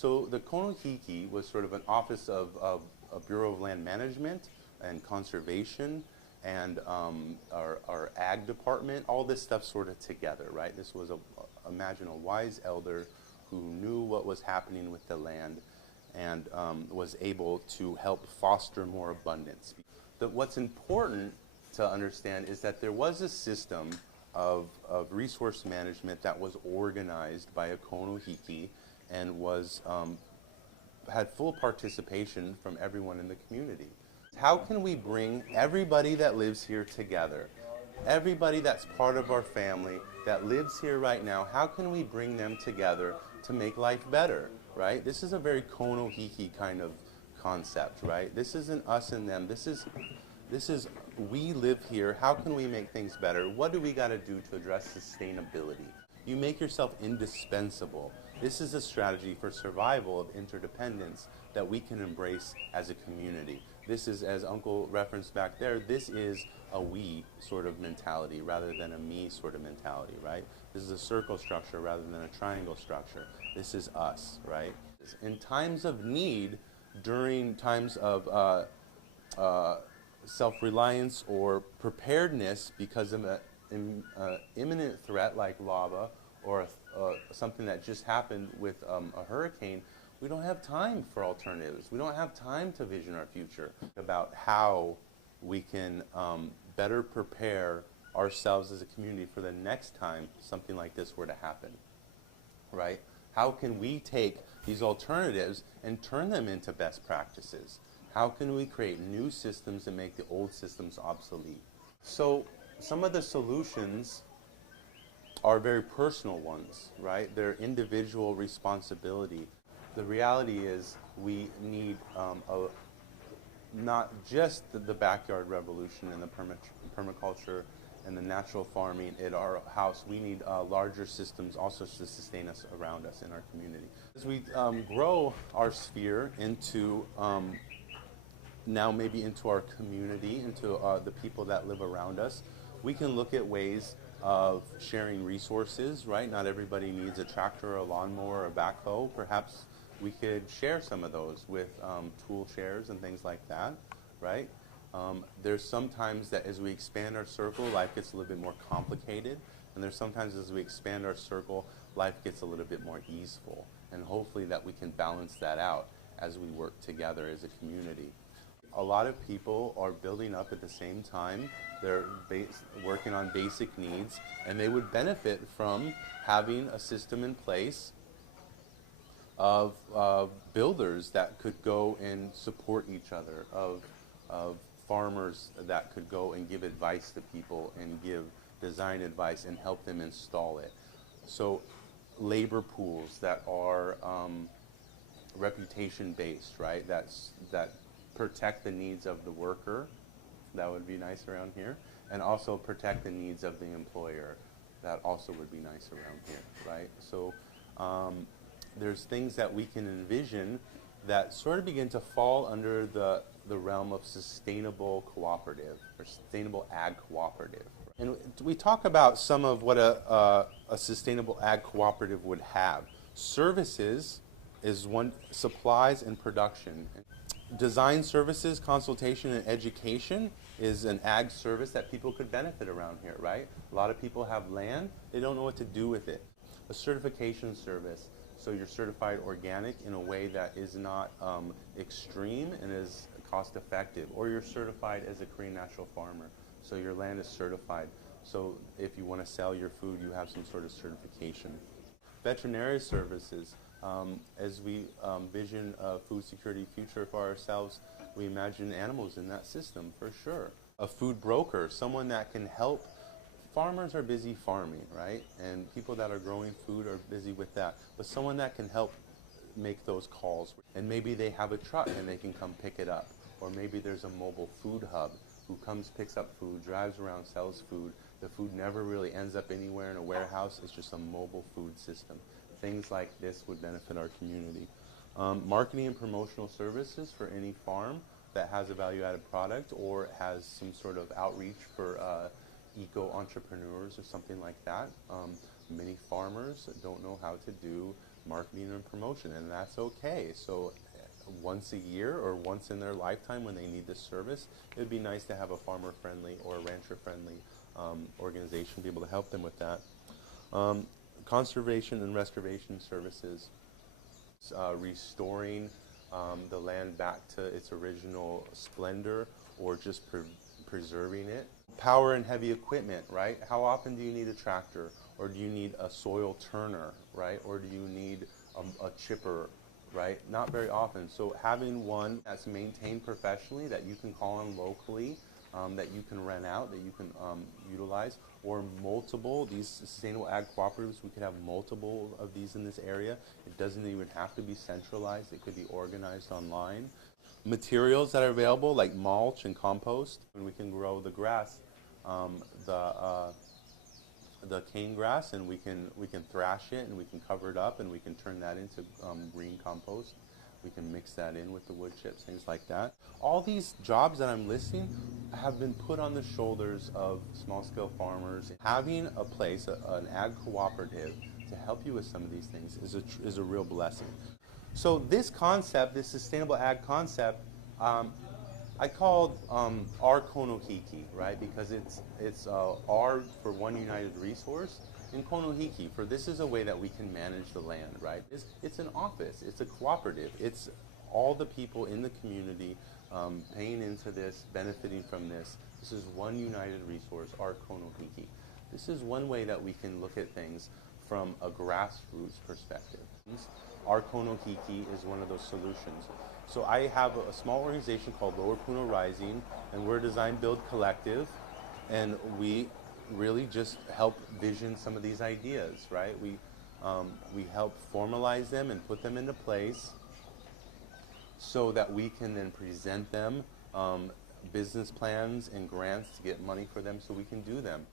So the Konohiki was sort of an office of a Bureau of Land Management and Conservation and our ag department, all this stuff sort of together, right? This was, imagine a wise elder who knew what was happening with the land and was able to help foster more abundance. What's important to understand is that there was a system of resource management that was organized by a Konohiki and was had full participation from everyone in the community. How can we bring everybody that lives here together? Everybody that's part of our family that lives here right now, how can we bring them together to make life better, right? This is a very Konohiki kind of concept, right? This isn't us and them. This is we live here. How can we make things better? What do we got to do to address sustainability? You make yourself indispensable. This is a strategy for survival of interdependence that we can embrace as a community. This is, as Uncle referenced back there, this is a we sort of mentality rather than a me sort of mentality, right? This is a circle structure rather than a triangle structure. This is us, right? In times of need, during times of self-reliance or preparedness because of an imminent threat like lava or something that just happened with a hurricane, we don't have time for alternatives. We don't have time to vision our future about how we can better prepare ourselves as a community for the next time something like this were to happen, right? How can we take these alternatives and turn them into best practices? How can we create new systems and make the old systems obsolete? So some of the solutions are very personal ones, right? They're individual responsibility. The reality is we need not just the backyard revolution and the permaculture and the natural farming at our house. We need larger systems also to sustain us around us in our community. As we grow our sphere into now maybe into our community, into the people that live around us, we can look at ways of sharing resources, right? Not everybody needs a tractor, a lawnmower, or a backhoe. Perhaps we could share some of those with tool shares and things like that, right? There's sometimes that as we expand our circle, life gets a little bit more complicated. And there's sometimes as we expand our circle, life gets a little bit more easeful. And hopefully that we can balance that out as we work together as a community. A lot of people are building up at the same time. They're working on basic needs, and they would benefit from having a system in place of builders that could go and support each other, of farmers that could go and give advice to people and give design advice and help them install it. So labor pools that are reputation based, right? That protect the needs of the worker. That would be nice around here. And also protect the needs of the employer. That also would be nice around here, right? So there's things that we can envision that sort of begin to fall under the realm of sustainable cooperative or sustainable ag cooperative. And we talk about some of what a sustainable ag cooperative would have. Services is one, supplies and production. Design services, consultation, and education is an ag service that people could benefit around here, right? A lot of people have land, they don't know what to do with it. A certification service, so you're certified organic in a way that is not extreme and is cost effective, or you're certified as a Korean natural farmer, so your land is certified. So if you want to sell your food, you have some sort of certification. Veterinary services. As we vision a food security future for ourselves, we imagine animals in that system for sure. A food broker, someone that can help. Farmers are busy farming, right? And people that are growing food are busy with that. But someone that can help make those calls. And maybe they have a truck and they can come pick it up. Or maybe there's a mobile food hub who comes, picks up food, drives around, sells food. The food never really ends up anywhere in a warehouse. It's just a mobile food system. Things like this would benefit our community. Marketing and promotional services for any farm that has a value-added product or has some sort of outreach for eco-entrepreneurs or something like that. Many farmers don't know how to do marketing and promotion, and that's okay. So once a year or once in their lifetime when they need this service, it would be nice to have a farmer-friendly or a rancher-friendly organization be able to help them with that. Conservation and restoration services, restoring the land back to its original splendor or just preserving it. Power and heavy equipment, right? How often do you need a tractor? Or do you need a soil turner, right? Or do you need a chipper, right? Not very often. So having one that's maintained professionally that you can call on locally, that you can rent out, that you can utilize, or multiple, these sustainable ag cooperatives, we could have multiple of these in this area. It doesn't even have to be centralized. It could be organized online. Materials that are available like mulch and compost, and we can grow the grass, the cane grass, and we can thrash it and we can cover it up and we can turn that into green compost. We can mix that in with the wood chips, things like that. All these jobs that I'm listing have been put on the shoulders of small-scale farmers. Having a place, an ag cooperative, to help you with some of these things is a real blessing. So this concept, this sustainable ag concept, I called R Konohiki, right? Because it's R for one united resource, and Konohiki for this is a way that we can manage the land, right? It's an office, it's a cooperative, it's all the people in the community paying into this, benefiting from this. This is one united resource, R Konohiki. This is one way that we can look at things from a grassroots perspective. R Konohiki is one of those solutions. So I have a small organization called Lower Puna Rising, and we're a design build collective, and we really just help vision some of these ideas, right? We help formalize them and put them into place so that we can then present them business plans and grants to get money for them so we can do them.